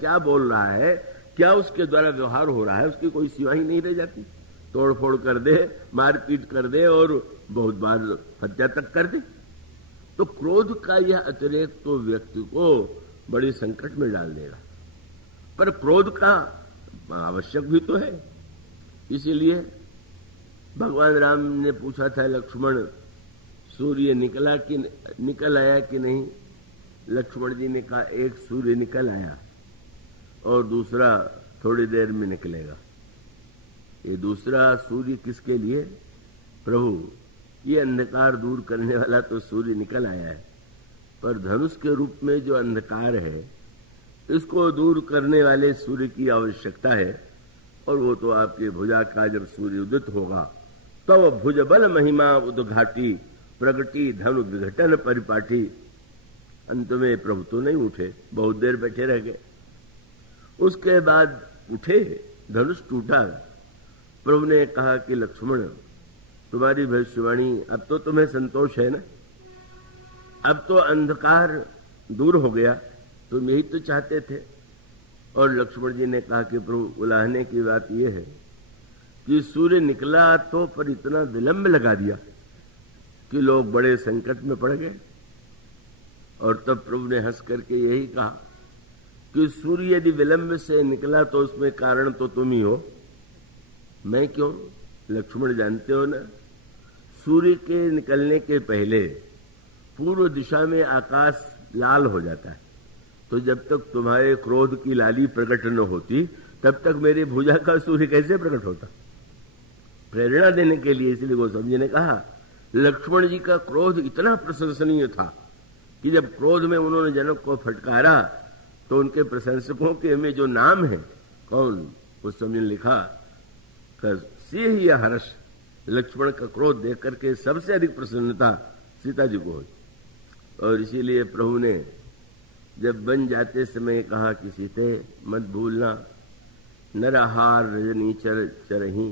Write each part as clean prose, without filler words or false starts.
क्या बोल रहा है, क्या उसके द्वारा व्यवहार हो रहा है, उसकी कोई सीमा ही नहीं रह जाती। तोड़ फोड़ कर दे, मारपीट कर दे और बहुत बार हत्या तक कर दे। तो क्रोध का यह अतिरेक तो व्यक्ति को बड़ी संकट में डाल देगा। पर क्रोध का आवश्यक भी तो है। इसीलिए भगवान राम ने पूछा था लक्ष्मण, सूर्य निकल आया कि नहीं? लक्ष्मण जी ने कहा एक सूर्य निकल आया और दूसरा थोड़ी देर में निकलेगा। ये दूसरा सूर्य किसके लिए? प्रभु, ये अंधकार दूर करने वाला तो सूर्य निकल आया है, पर धनुष के रूप में जो अंधकार है इसको दूर करने वाले सूर्य की आवश्यकता है। और वो तो आपके भुजा का जब सूर्य उदित होगा तब तो भुज बल महिमा उद्घाटी, प्रगति धनु विघटन परिपाटी। अंत में प्रभु तो नहीं उठे, बहुत देर बैठे रह गए। उसके बाद उठे, धनुष टूटा। प्रभु ने कहा कि लक्ष्मण, तुम्हारी भविष्यवाणी, अब तो तुम्हें संतोष है ना? अब तो अंधकार दूर हो गया, तुम यही तो चाहते थे। और लक्ष्मण जी ने कहा कि प्रभु, उलाहने की बात यह है कि सूर्य निकला तो पर इतना विलंब लगा दिया कि लोग बड़े संकट में पड़ गए। और तब प्रभु ने हंस करके यही कहा कि सूर्य यदि विलंब से निकला तो उसमें कारण तो तुम ही हो, मैं क्यों? लक्ष्मण जानते हो ना, सूर्य के निकलने के पहले पूर्व दिशा में आकाश लाल हो जाता है। तो जब तक तुम्हारे क्रोध की लाली प्रकट न होती तब तक मेरी भुजा का सूर्य कैसे प्रकट होता? प्रेरणा देने के लिए इसलिए गोस्वामी जी ने कहा लक्ष्मण जी का क्रोध इतना प्रशंसनीय था कि जब क्रोध में उन्होंने जनक को फटकारा तो उनके प्रशंसकों के में जो नाम है, कौन? उस समय लिखा सिंह या हर्ष। लक्ष्मण का क्रोध देख करके सबसे अधिक प्रसन्नता सीता जी को हुई। और इसीलिए प्रभु ने जब बन जाते समय कहा कि सीते मत भूलना, नरहार रजनी चरही,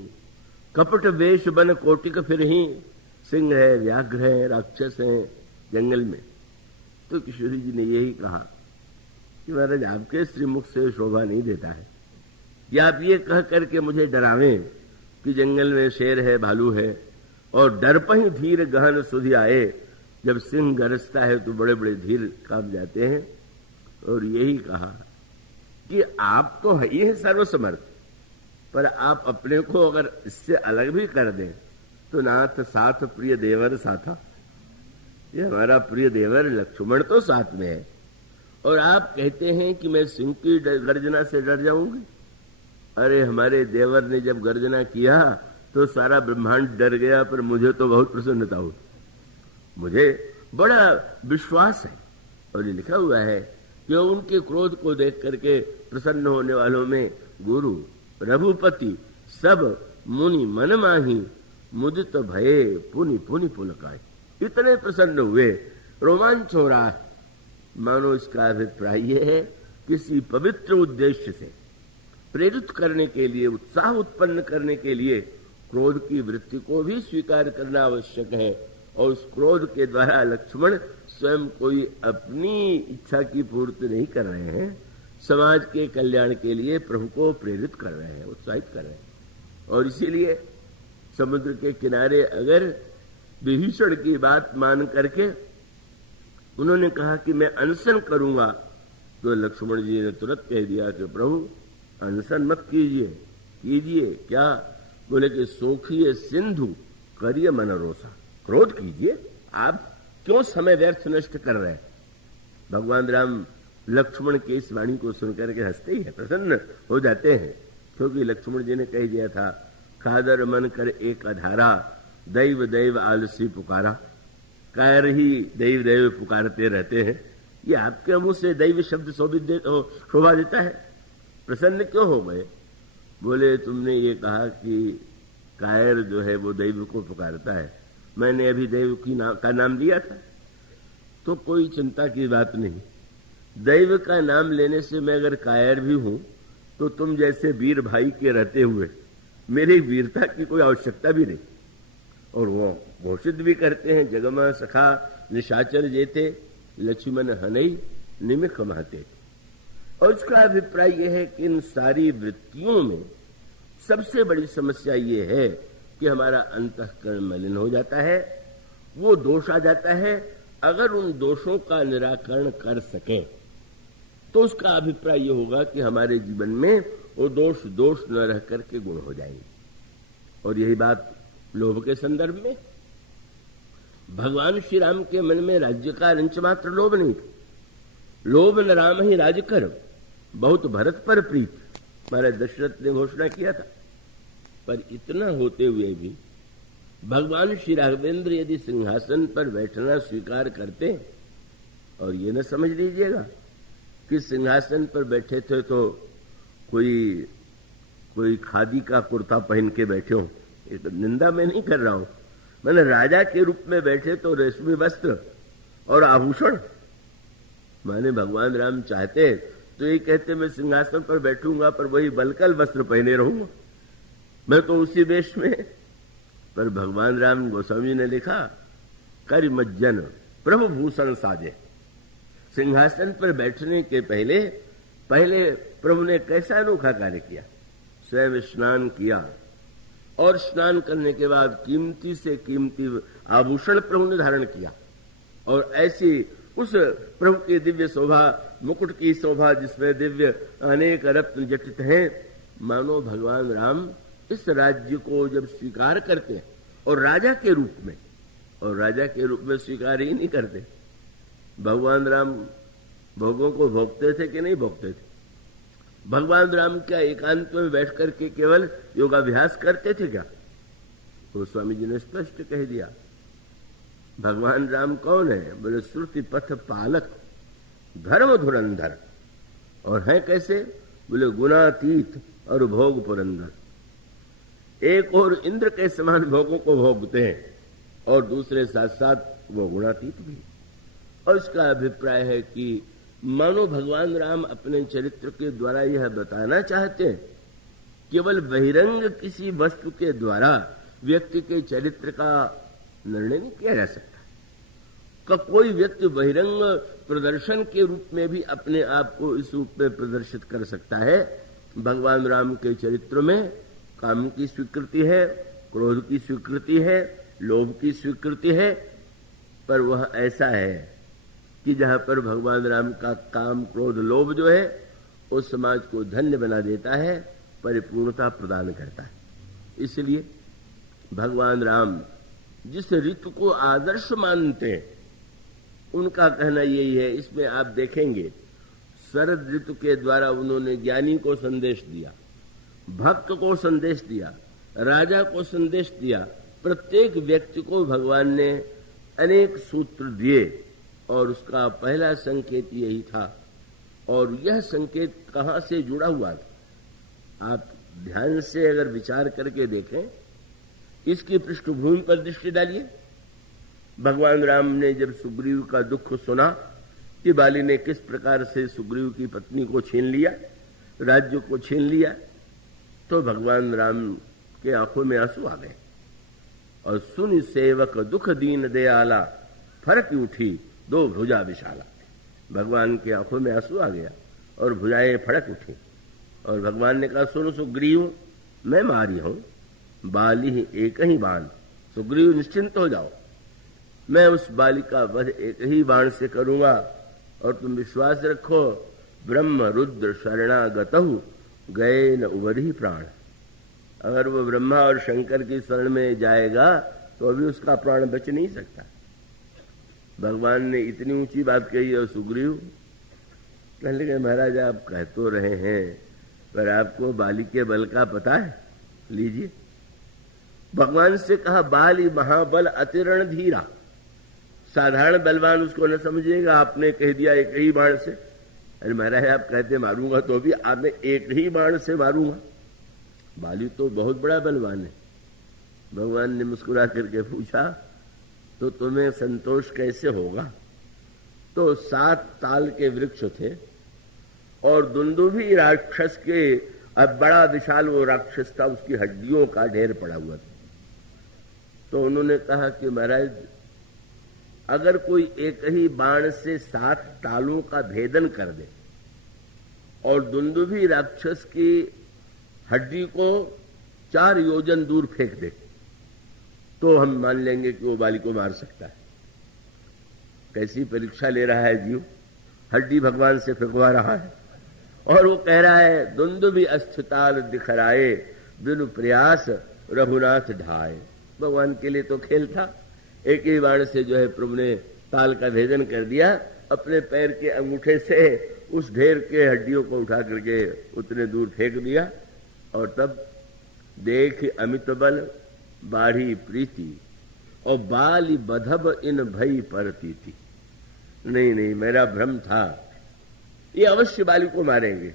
कपट वेश बन कोटिक फिरही, सिंह है, व्याघ्र है, राक्षस है जंगल में। तो किशोरी जी ने यही कहा कि महाराज आपके श्रीमुख से शोभा नहीं देता है या आप ये कह करके मुझे डरावें कि जंगल में शेर है, भालू है, और डर पही धीर गहन सुधि आए। जब सिंह गरजता है तो बड़े बड़े धीर कांप जाते हैं। और यही कहा कि आप तो है ही है सर्वसमर्थ, पर आप अपने को अगर इससे अलग भी कर दें तो नाथ साथ प्रिय देवर साथा। ये हमारा प्रिय देवर लक्ष्मण तो साथ में है और आप कहते हैं कि मैं सिंह की गर्जना से डर जाऊंगी। अरे हमारे देवर ने जब गर्जना किया तो सारा ब्रह्मांड डर गया, पर मुझे तो बहुत प्रसन्नता हुई, मुझे बड़ा विश्वास है। और ये लिखा हुआ है कि उनके क्रोध को देख करके प्रसन्न होने वालों में गुरु रघुपति सब मुनि मन माही, मुदित भये पुनि पुनि पुलकाय। इतने प्रसन्न हुए, रोमांच हो रहा है, मानो इसका अभिप्राय यह है किसी पवित्र उद्देश्य से प्रेरित करने के लिए, उत्साह उत्पन्न करने के लिए क्रोध की वृत्ति को भी स्वीकार करना आवश्यक है। और उस क्रोध के द्वारा लक्ष्मण स्वयं कोई अपनी इच्छा की पूर्ति नहीं कर रहे हैं, समाज के कल्याण के लिए प्रभु को प्रेरित कर रहे हैं, उत्साहित कर रहे हैं। और इसीलिए समुद्र के किनारे अगर विभीषण की बात मान करके उन्होंने कहा कि मैं अनशन करूंगा, तो लक्ष्मण जी ने तुरंत कह दिया कि प्रभु अनशन मत कीजिए। कीजिए क्या? बोले कि सोखिए सिंधु करिए मनरोसा। क्रोध कीजिए, आप क्यों समय व्यर्थ नष्ट कर रहे हैं? भगवान राम लक्ष्मण की इस वाणी को सुनकर के हंसते ही है, प्रसन्न हो जाते हैं, क्योंकि लक्ष्मण जी ने कह दिया था खादर मन कर एक अधारा, दैव दैव आलसी पुकारा। कायर ही दैव दैव पुकारते रहते हैं। ये आपके मुंह से दैव शब्द शोभा देता है, प्रसन्न क्यों हो गए? बोले तुमने ये कहा कि कायर जो है वो दैव को पुकारता है, मैंने अभी दैव का नाम लिया था, तो कोई चिंता की बात नहीं। दैव का नाम लेने से मैं अगर कायर भी हूं तो तुम जैसे वीर भाई के रहते हुए मेरी वीरता की कोई आवश्यकता भी नहीं। और वो घोषित भी करते हैं जगमा सखा निशाचर जेते, लक्ष्मण हनई निमिख महते। और उसका अभिप्राय यह है कि इन सारी वृत्तियों में सबसे बड़ी समस्या ये है कि हमारा अंतःकरण मलिन हो जाता है, वो दोष आ जाता है। अगर उन दोषों का निराकरण कर सकें तो उसका अभिप्राय ये होगा कि हमारे जीवन में वो दोष न रह करके गुण हो जाएंगे। और यही बात लोभ के संदर्भ में, भगवान श्री राम के मन में राज्य का अंश मात्र लोभ नहीं था। लोभ न राम ही राज कर, बहुत भरत पर प्रीत, महाराज दशरथ ने घोषणा किया था। पर इतना होते हुए भी भगवान श्री राघवेंद्र यदि सिंहासन पर बैठना स्वीकार करते, और ये न समझ लीजिएगा कि सिंहासन पर बैठे थे तो कोई खादी का कुर्ता पहन के बैठे हो, ये तो निंदा मैं नहीं कर रहा हूं। मैंने राजा के रूप में बैठे तो रेशमी वस्त्र और आभूषण, माने भगवान राम चाहते तो ये कहते मैं सिंहासन पर बैठूंगा पर वही बलकल वस्त्र पहने रहूंगा, मैं तो उसी वेश में। पर भगवान राम, गोस्वामी ने लिखा, कर मज्जन प्रभु भूषण साजे। सिंहासन पर बैठने के पहले प्रभु ने कैसा अनोखा कार्य किया, स्वयं स्नान किया और स्नान करने के बाद कीमती से कीमती आभूषण प्रभु ने धारण किया। और ऐसी उस प्रभु की दिव्य शोभा, मुकुट की शोभा जिसमें दिव्य अनेक रत्न जटित हैं, मानो भगवान राम इस राज्य को जब स्वीकार करते हैं और राजा के रूप में स्वीकार ही नहीं करते। भगवान राम भोगों को भोगते थे कि नहीं भोगते थे? भगवान राम क्या एकांत में बैठ करके केवल योगाभ्यास करते थे क्या? तो स्वामी जी ने स्पष्ट कह दिया। भगवान राम कौन है? बोले श्रुति पथ पालक, धर्म धुरंधर। और हैं कैसे? बोले गुणातीत और भोग पुरंदर। एक और इंद्र के समान भोगों को भोगते हैं और दूसरे साथ साथ वो गुणातीत भी। और इसका अभिप्राय है कि मानो भगवान राम अपने चरित्र के द्वारा यह बताना चाहते हैं, केवल बहिरंग किसी वस्तु के द्वारा व्यक्ति के चरित्र का निर्णय नहीं किया जा सकता। कोई व्यक्ति बहिरंग प्रदर्शन के रूप में भी अपने आप को इस रूप में प्रदर्शित कर सकता है। भगवान राम के चरित्र में काम की स्वीकृति है, क्रोध की स्वीकृति है, लोभ की स्वीकृति है, पर वह ऐसा है कि जहां पर भगवान राम का काम, क्रोध, लोभ जो है उस समाज को धन्य बना देता है, परिपूर्णता प्रदान करता है। इसलिए भगवान राम जिस ऋतु को आदर्श मानते हैं उनका कहना यही है। इसमें आप देखेंगे शरद ऋतु के द्वारा उन्होंने ज्ञानी को संदेश दिया, भक्त को संदेश दिया, राजा को संदेश दिया। प्रत्येक व्यक्ति को भगवान ने अनेक सूत्र दिए और उसका पहला संकेत यही था। और यह संकेत कहां से जुड़ा हुआ था? आप ध्यान से अगर विचार करके देखें, इसकी पृष्ठभूमि पर दृष्टि डालिए। भगवान राम ने जब सुग्रीव का दुख सुना कि बाली ने किस प्रकार से सुग्रीव की पत्नी को छीन लिया, राज्य को छीन लिया, तो भगवान राम के आंखों में आंसू आ गए। और सुन सेवक दुख दीन दयाला, फरक उठी दो भुजा विशाला। भगवान के आंखों में आंसू आ गया और भुजाएं फड़क उठी। और भगवान ने कहा, सुनो सुग्रीव, मैं मारी हूं, बाली ही एक ही बाण, सुग्रीव निश्चिंत हो जाओ, मैं उस बाली का वध एक ही बाण से करूंगा। और तुम विश्वास रखो, ब्रह्म रुद्र शरणागतहु गए न उबरी प्राण। अगर वो ब्रह्मा और शंकर की शरण में जाएगा तो अभी उसका प्राण बच नहीं सकता। भगवान ने इतनी ऊंची बात कही और सुग्रीव कहने लगे, महाराज आप कह तो रहे हैं, पर आपको बाली के बल का पता है? लीजिए। भगवान से कहा, बाली महाबल अतिरण धीरा। साधारण बलवान उसको न समझिएगा, आपने कह दिया एक ही बाण से। अरे महाराज आप कहते मारूंगा तो भी आपने एक ही बाण से मारूंगा। बाली तो बहुत बड़ा बलवान है। भगवान ने मुस्कुरा करके पूछा, तो तुम्हें संतोष कैसे होगा? तो 7 ताल के वृक्ष थे और दुंदुभी राक्षस के, अब बड़ा विशाल वो राक्षस था, उसकी हड्डियों का ढेर पड़ा हुआ था। तो उन्होंने कहा कि महाराज अगर कोई एक ही बाण से 7 तालों का भेदन कर दे और दुंदुभी राक्षस की हड्डी को 4 योजन दूर फेंक दे तो हम मान लेंगे कि वो बाली को मार सकता है। कैसी परीक्षा ले रहा है जीव, हड्डी भगवान से फेंकवा रहा है और वो कह रहा है दुंदुभी अस्थिताल दिखराए बिनु प्रयास रघुनाथ ढाए। भगवान के लिए तो खेल था, एक ही बाण से जो है प्रभु ने ताल का भेदन कर दिया, अपने पैर के अंगूठे से उस ढेर के हड्डियों को उठा करके उतने दूर फेंक दिया। और तब देख अमित बल बाढ़ी प्रीति और बाली बधब इन भई परती थी। नहीं, मेरा भ्रम था, ये अवश्य बाली को मारेंगे,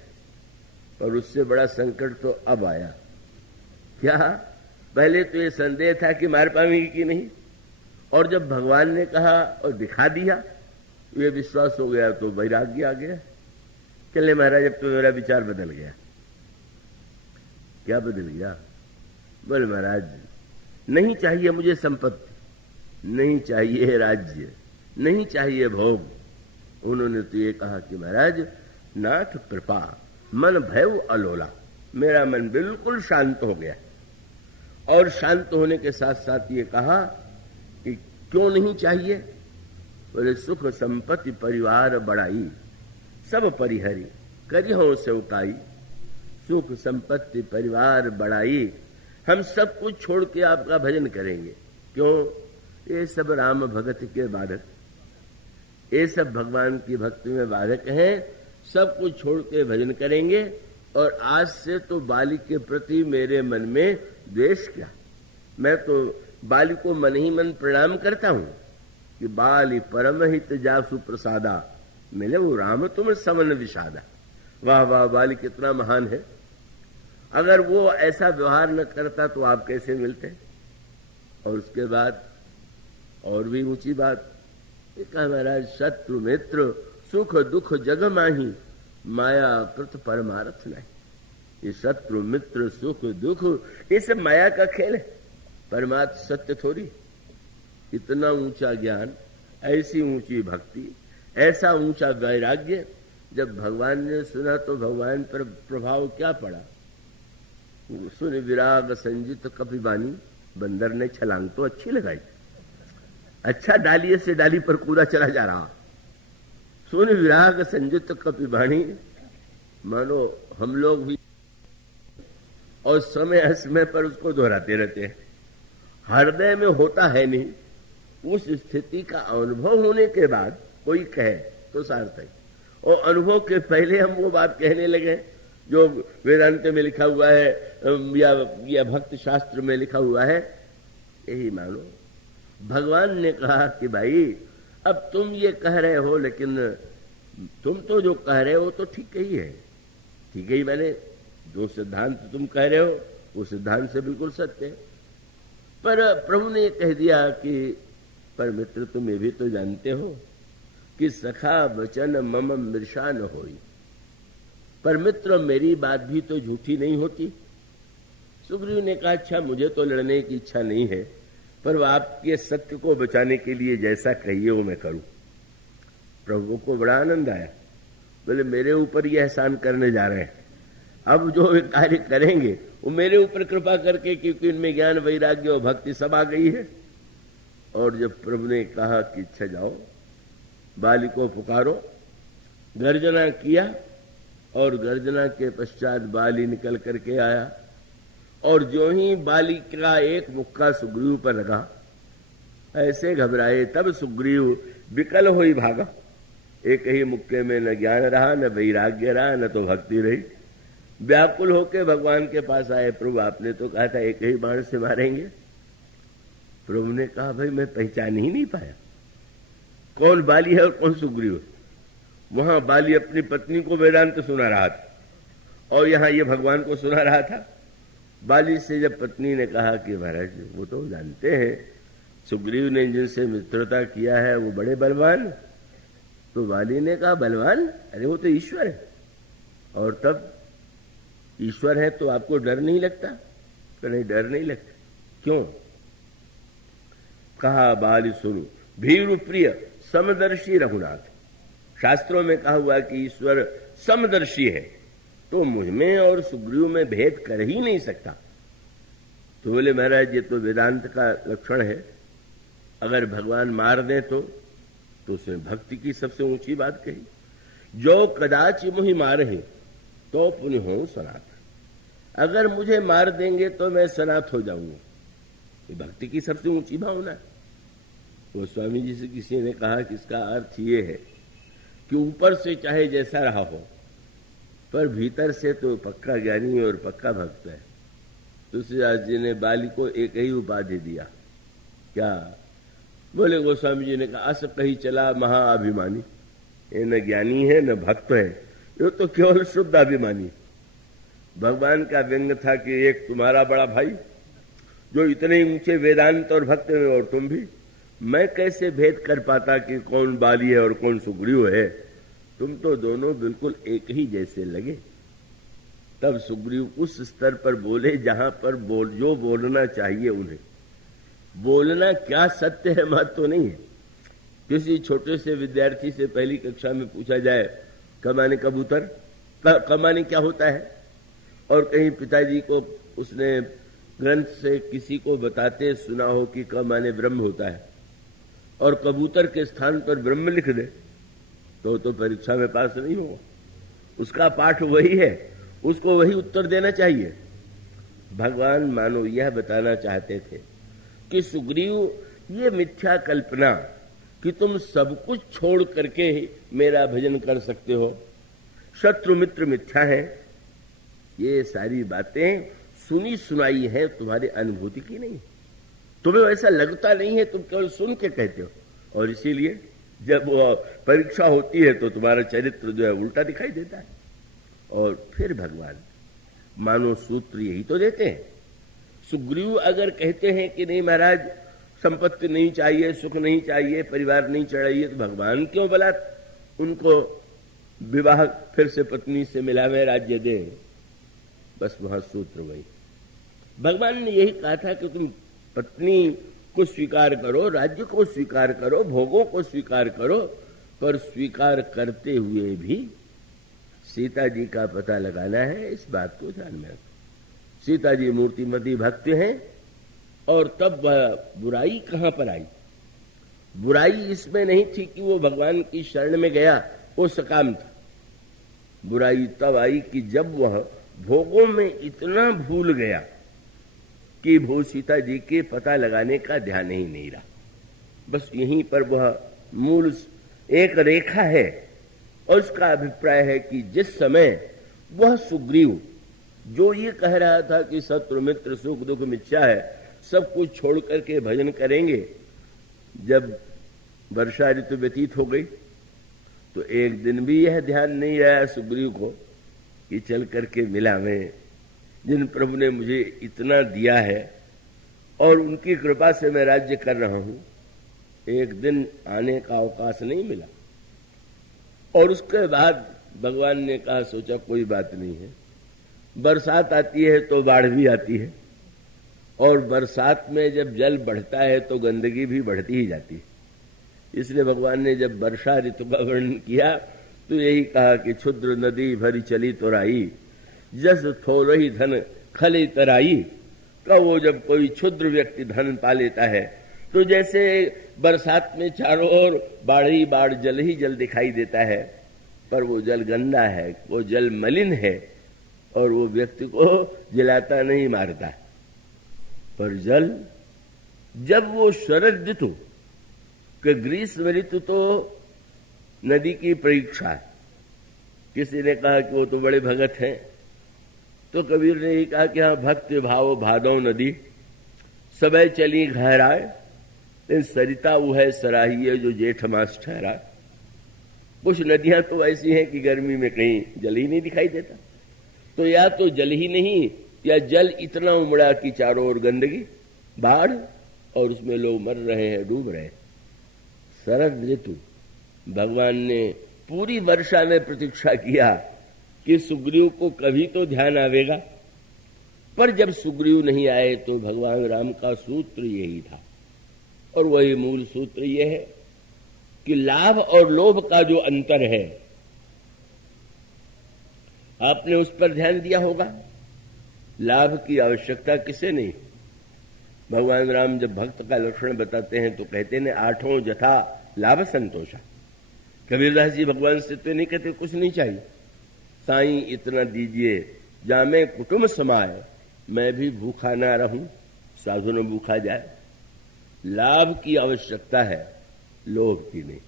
पर उससे बड़ा संकट तो अब आया। क्या? पहले तो ये संदेह था कि मार पाएंगे कि नहीं, और जब भगवान ने कहा और दिखा दिया ये विश्वास हो गया तो वैराग्य आ गया। चले महाराज अब तो मेरा विचार बदल गया। क्या बदल गया? बोले महाराज नहीं चाहिए मुझे संपत्ति, नहीं चाहिए राज्य, नहीं चाहिए भोग। उन्होंने तो ये कहा कि महाराज नाथ कृपा मन भय अलोला, मेरा मन बिल्कुल शांत हो गया। और शांत होने के साथ साथ ये कहा कि क्यों नहीं चाहिए? बोले सुख संपत्ति परिवार बड़ाई सब परिहरी करिहो से उताई। सुख संपत्ति परिवार बड़ाई, हम सब कुछ छोड़ के आपका भजन करेंगे। क्यों? ये सब राम भगत के बाधक, ये सब भगवान की भक्ति में बाधक है। सब कुछ छोड़ के भजन करेंगे। और आज से तो बाली के प्रति मेरे मन में द्वेष क्या, मैं तो बाली को मन ही मन प्रणाम करता हूं कि बाली परम हित जासु प्रसादा मिले वो राम तुम समन विषादा। वाह वाह, बाली कितना महान है। अगर वो ऐसा व्यवहार न करता तो आप कैसे मिलते? और उसके बाद और भी ऊंची बात कहा महाराज शत्रु मित्र सुख दुख जग माही माया कृत परमार्थ नहीं। ये शत्रु मित्र सुख दुख ये सब माया का खेल है, परमार्थ सत्य थोड़ी। इतना ऊंचा ज्ञान, ऐसी ऊंची भक्ति, ऐसा ऊंचा वैराग्य जब भगवान ने सुना तो भगवान पर प्रभाव क्या पड़ा? सुन विराग संजित कपिबानी, बंदर ने छलांग तो अच्छी लगाई, अच्छा डालिए से डाली पर कूदा चला जा रहा। सुन विराग संजित कपिबानी, मानो हम लोग भी और समय समय पर उसको दोहराते रहते हैं, हृदय में होता है नहीं। उस स्थिति का अनुभव होने के बाद कोई कहे तो सार्थक, और अनुभव के पहले हम वो बात कहने लगे जो वेदांत में लिखा हुआ है या भक्त शास्त्र में लिखा हुआ है, यही मानो। भगवान ने कहा कि भाई अब तुम ये कह रहे हो, लेकिन तुम तो जो कह रहे हो तो ठीक ही है, ठीक है ही। मैंने जो सिद्धांत तुम कह रहे हो वो सिद्धांत से बिल्कुल सत्य है। पर प्रभु ने कह दिया कि पर मित्र तुम ये भी तो जानते हो कि सखा वचन मम मृषा न होई। पर मित्र मेरी बात भी तो झूठी नहीं होती। सुग्रीव ने कहा अच्छा मुझे तो लड़ने की इच्छा नहीं है, पर वो आपके सत्य को बचाने के लिए जैसा कहिए वो मैं करूं। प्रभु को बड़ा आनंद आया, बोले मेरे ऊपर ये एहसान करने जा रहे हैं, अब जो कार्य करेंगे वो मेरे ऊपर कृपा करके, क्योंकि इनमें ज्ञान वैराग्य और भक्ति सब आ गई है। और जब प्रभु ने कहा कि अच्छा जाओ बाली को पुकारो, गर्जना किया और गर्जना के पश्चात बाली निकल करके आया। और जो ही बाली का एक मुक्का सुग्रीव पर लगा, ऐसे घबराए, तब सुग्रीव विकल होई भागा। एक ही मुक्के में न ज्ञान रहा, न वैराग्य रहा, न तो भक्ति रही। व्याकुल होके भगवान के पास आए, प्रभु आपने तो कहा था एक ही बाण से मारेंगे। प्रभु ने कहा भाई मैं पहचान ही नहीं पाया कौन बाली है और कौन सुग्रीव। वहां बाली अपनी पत्नी को वेदांत सुना रहा था और यहां ये भगवान को सुना रहा था। बाली से जब पत्नी ने कहा कि महाराज वो तो जानते हैं सुग्रीव ने जिनसे मित्रता किया है वो बड़े बलवान, तो बाली ने कहा बलवान? अरे वो तो ईश्वर है। और तब ईश्वर है तो आपको डर नहीं लगता? तो नहीं, डर नहीं लगता। क्यों? कहा बाली सुनो भीरु प्रिय समदर्शी रघुनाथ। शास्त्रों में कहा हुआ कि ईश्वर समदर्शी है, तो मुझ में और सुग्रीव में भेद कर ही नहीं सकता। तो बोले महाराज ये तो वेदांत का लक्षण है, अगर भगवान मार दें तो उसने भक्ति की सबसे ऊंची बात कही। जो कदाच मुझे मारे तो पुण्य हो सनात, अगर मुझे मार देंगे तो मैं सनात हो जाऊंगा, ये भक्ति की सबसे ऊंची भावना है। वो स्वामी जी से किसी ने कहा कि इसका अर्थ ये है कि ऊपर से चाहे जैसा रहा हो, पर भीतर से तो पक्का ज्ञानी और पक्का भक्त है। तुलसीदास जी ने बाली को एक ही उपाधि दिया, क्या? बोले गोस्वामी जी ने कहा अस कही चला महाअभिमानी, ये न ज्ञानी है न भक्त है, ये तो केवल शुद्ध अभिमानी। भगवान का व्यंग था कि एक तुम्हारा बड़ा भाई जो इतने ऊंचे वेदांत और भक्त में, और तुम भी, मैं कैसे भेद कर पाता कि कौन बाली है और कौन सुग्रीव है? तुम तो दोनों बिल्कुल एक ही जैसे लगे। तब सुग्रीव उस स्तर पर बोले जहां पर जो बोलना चाहिए उन्हें। बोलना क्या सत्य है महत्व तो नहीं है। किसी छोटे से विद्यार्थी से पहली कक्षा में पूछा जाए कमाने कबूतर, कमाने क्या होता है, और कहीं पिताजी को उसने ग्रंथ से किसी को बताते सुना हो कि कमाने ब्रह्म होता है, और कबूतर के स्थान पर ब्रह्म लिख दे, तो परीक्षा में पास नहीं होगा। उसका पाठ वही है, उसको वही उत्तर देना चाहिए। भगवान मानो यह बताना चाहते थे कि सुग्रीव ये मिथ्या कल्पना कि तुम सब कुछ छोड़ करके ही मेरा भजन कर सकते हो, शत्रु मित्र मिथ्या है, ये सारी बातें सुनी सुनाई है, तुम्हारी अनुभूति की नहीं। तुम्हें ऐसा लगता नहीं है, तुम केवल सुन के कहते हो, और इसीलिए जब वो परीक्षा होती है तो तुम्हारा चरित्र जो है उल्टा दिखाई देता है। और फिर भगवान मानो सूत्र यही तो देते हैं। सुग्रीव अगर कहते हैं कि नहीं महाराज संपत्ति नहीं चाहिए, सुख नहीं चाहिए, परिवार नहीं चाहिए, तो भगवान क्यों भला उनको विवाह फिर से पत्नी से मिलावे, राज्य दे? बस वहां सूत्र वही। भगवान ने यही कहा था कि तुम पत्नी को स्वीकार करो, राज्य को स्वीकार करो, भोगों को स्वीकार करो, पर स्वीकार करते हुए भी सीता जी का पता लगाना है, इस बात को ध्यान में रखो। सीता जी मूर्तिमती भक्त हैं, और तब बुराई कहां पर आई? बुराई इसमें नहीं थी कि वो भगवान की शरण में गया, वो सकाम था। बुराई तब आई कि जब वह भोगों में इतना भूल गया कि भू सीता जी के पता लगाने का ध्यान ही नहीं रहा। बस यहीं पर वह मूल एक रेखा है, और उसका अभिप्राय है कि जिस समय वह सुग्रीव जो ये कह रहा था कि शत्रु मित्र सुख दुख मिथ्या है, सब कुछ छोड़ करके भजन करेंगे, जब वर्षा ऋतु व्यतीत हो गई तो एक दिन भी यह ध्यान नहीं आया सुग्रीव को कि चल करके मिला मैं, जिन प्रभु ने मुझे इतना दिया है और उनकी कृपा से मैं राज्य कर रहा हूं, एक दिन आने का अवकाश नहीं मिला। और उसके बाद भगवान ने कहा, सोचा कोई बात नहीं है, बरसात आती है तो बाढ़ भी आती है, और बरसात में जब जल बढ़ता है तो गंदगी भी बढ़ती ही जाती है। इसलिए भगवान ने जब वर्षा ऋतु का वर्णन किया तो यही कहा कि क्षुद्र नदी भरी चली तोराई, जस थोरही धन खले तराई। का वो जब कोई क्षुद्र व्यक्ति धन पा लेता है तो जैसे बरसात में चारों ओर बाढ़ ही बाढ़, जल ही जल दिखाई देता है, पर वो जल गंदा है, वो जल मलिन है, और वो व्यक्ति को जलाता नहीं, मारता है। पर जल जब वो शरद ऋतु कि ग्रीष्म ऋतु तो नदी की परीक्षा है। किसी ने कहा कि वो तो बड़े भगत हैं, तो कबीर ने ही कहा कि हाँ, भक्त भाव भादौ नदी सबे चली गहराए, सरिता वो है सराही जो जेठ मास ठहरा। कुछ नदियां तो ऐसी हैं कि गर्मी में कहीं जल ही नहीं दिखाई देता, तो या तो जल ही नहीं, या जल इतना उमड़ा कि चारों ओर गंदगी, बाढ़, और उसमें लोग मर रहे हैं, डूब रहे हैं। शरद ऋतु भगवान ने पूरी वर्षा में प्रतीक्षा किया कि सुग्रीव को कभी तो ध्यान आवेगा, पर जब सुग्रीव नहीं आए तो भगवान राम का सूत्र यही था, और वही मूल सूत्र यह है कि लाभ और लोभ का जो अंतर है आपने उस पर ध्यान दिया होगा। लाभ की आवश्यकता किसे नहीं। भगवान राम जब भक्त का लक्षण बताते हैं तो कहते हैं 8 जथा लाभ संतोषा। कबीरदास जी भगवान से तो नहीं कहते कुछ नहीं चाहिए, साईं इतना दीजिए जामे कुटुंब समाए, मैं भी भूखा ना रहूं साधु न भूखा जाए। लाभ की आवश्यकता है, लोभ की नहीं।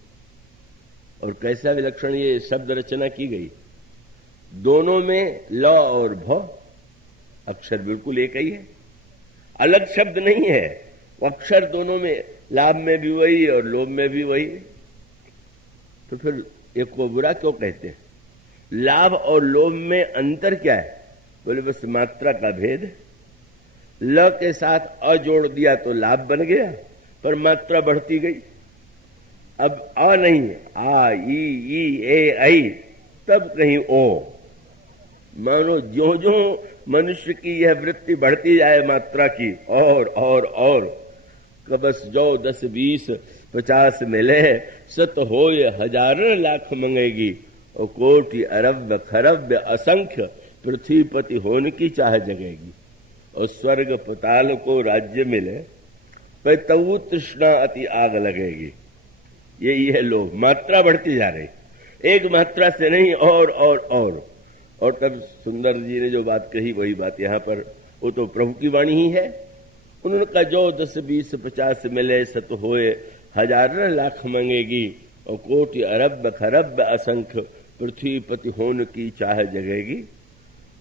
और कैसा विलक्षण ये शब्द रचना की गई। दोनों में ल और भ अक्षर बिल्कुल एक ही है, अलग शब्द नहीं है। अक्षर दोनों में, लाभ में भी वही और लोभ में भी वही। तो फिर एक को बुरा क्यों कहते हैं? लाभ और लोभ में अंतर क्या है? बोले बस मात्रा का भेद। ल के साथ अ जोड़ दिया तो लाभ बन गया, पर मात्रा बढ़ती गई। अब अ नहीं है, आ ई ए आई, तब कहीं ओ। मानो जो जो मनुष्य की यह वृत्ति बढ़ती जाए मात्रा की, और कबस जो 10 20 50 मिले, सत होय हजारों लाख मंगेगी, और कोटि अरब खरब असंख्य पृथ्वीपति होने की चाह जगेगी। और स्वर्ग पताल को राज्य मिले, पर तऊ तृष्णा अति आग लगेगी। यही है लोभ, मात्रा बढ़ती जा रही, एक मात्रा से नहीं और तब सुंदर जी ने जो बात कही वही बात यहाँ पर, वो तो प्रभु की वाणी ही है। उन्होंने कहा जो 10 20 50 मिले, सत होए हजारों लाख मंगेगी, और कोटि अरब खरब असंख्य पृथ्वीपति होने की चाह जगेगी।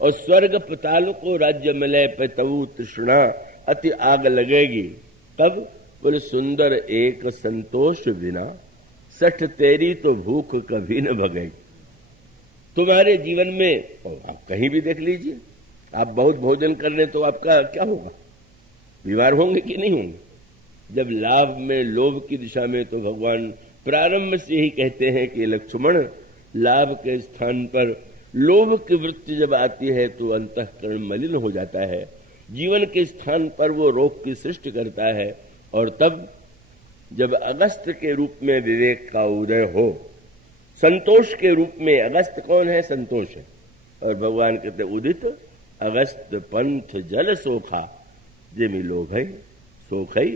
और स्वर्ग पताल को राज्य मिले, पे तऊ तृष्णा अति आग लगेगी। तब बोले सुंदर एक संतोष बिना, सठ तेरी तो भूख कभी न भगेगी। तुम्हारे जीवन में, और आप कहीं भी देख लीजिए, आप बहुत भोजन कर रहे तो आपका क्या होगा? बीमार होंगे कि नहीं होंगे? जब लाभ में लोभ की दिशा में, तो भगवान प्रारंभ से ही कहते हैं कि लक्ष्मण, लाभ के स्थान पर लोभ की वृत्ति जब आती है तो अंतःकरण मलिन हो जाता है। जीवन के स्थान पर वो रोग की सृष्टि करता है। और तब जब अगस्त के रूप में विवेक का उदय हो, संतोष के रूप में, अगस्त कौन है? संतोष है। और भगवान कहते उदित अगस्त पंथ जल सोखा, जेमि लोभ है सोख है